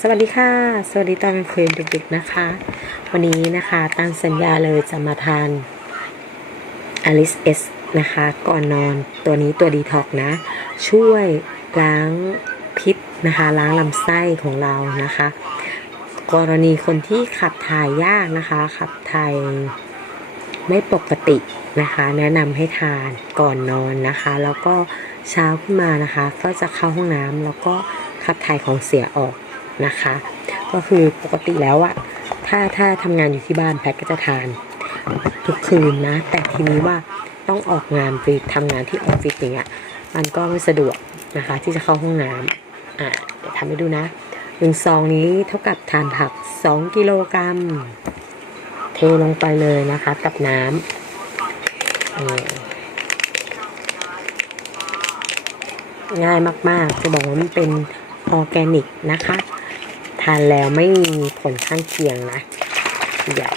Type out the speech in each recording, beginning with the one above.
สวัสดีค่ะ สวัสดีตอนคืนดึกๆนะคะ วันนี้นะคะตั้งสัญญาเลยจะมาทาน Alice S นะคะ ก่อนนอนตัวนี้ตัวดีท็อกนะ ช่วยล้างพิษนะคะ ล้างลำไส้ของเรานะคะ กรณีคนที่ขับถ่ายยากนะคะ ขับถ่าย ไม่ปกตินะคะ แนะนำให้ทานก่อนนอนนะคะ แล้วก็เช้าขึ้นมานะคะ ก็จะเข้าห้องน้ำแล้วก็ขับถ่ายของเสียออกนะคะ ก็คือปกติแล้วอะถ้าถ้าทำงานอยู่ที่บ้านแพทก็จะทานทุกคืนนะ แต่ทีนี้ว่าต้องออกงานไปทำงานที่ออฟฟิศอย่างเงี้ยมันก็ไม่สะดวกนะคะ ที่จะเข้าห้องน้ำอะเดี๋ยวทำให้ดูนะหนึ่งซองนี้เท่ากับทานผัก 2 กิโลกรัม ลงไปเลยนะคะ กับน้ำง่ายมากๆ จะบอกว่ามันเป็นออร์แกนิกนะคะ ทานแล้วไม่มีผลข้างเคียงนะเดี๋ยว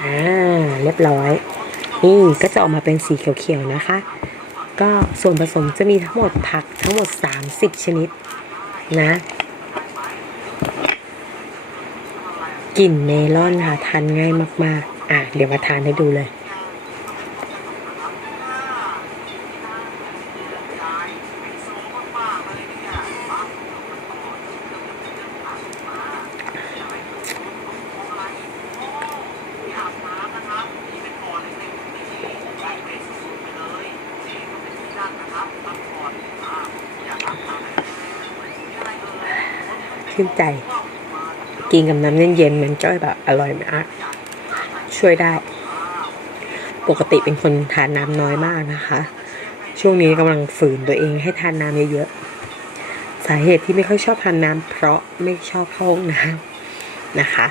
อ่าเรียบร้อย นี่ก็จะออกมาเป็นสีเขียวๆนะคะ ก็ส่วนผสมจะมีทั้งหมดผักทั้งหมด 30 ชนิดนะกลิ่นเมลอนค่ะทานง่ายมาก ๆ อะ เดี๋ยวมาทานให้ดูเลย ชื่นใจ กินกับน้ำเย็นๆมันจ้อยแบบอร่อยมากช่วยได้ ปกติเป็นคนทานน้ำน้อยมากนะคะ ช่วงนี้กำลังฝืนตัวเองให้ทานน้ำเยอะๆสาเหตุที่ไม่ค่อยชอบทานน้ำเพราะไม่ชอบเข้าห้องน้ำนะคะ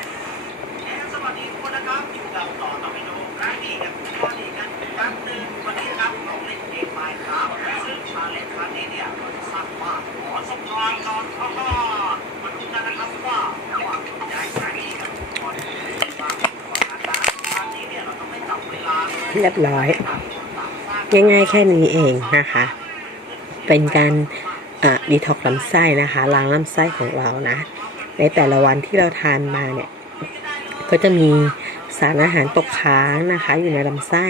เรียบร้อย ง่ายๆแค่นี้เองนะคะ เป็นการดีท็อกลำไส้นะคะล้างลำไส้ของเรานะ ในแต่ละวันที่เราทานมาเนี่ย ก็จะมีสารอาหารตกค้างนะคะ อยู่ในลำไส้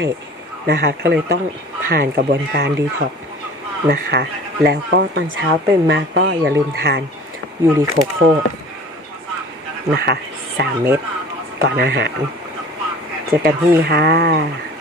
นะคะ ก็เลยต้องผ่านกระบวนการดีท็อกนะคะ แล้วก็ตอนเช้าตื่นมาก็อย่าลืมทานยูริโคโค่นะคะ 3 เม็ดก่อนอาหาร เจอกันพรุ่นี้ค่ะ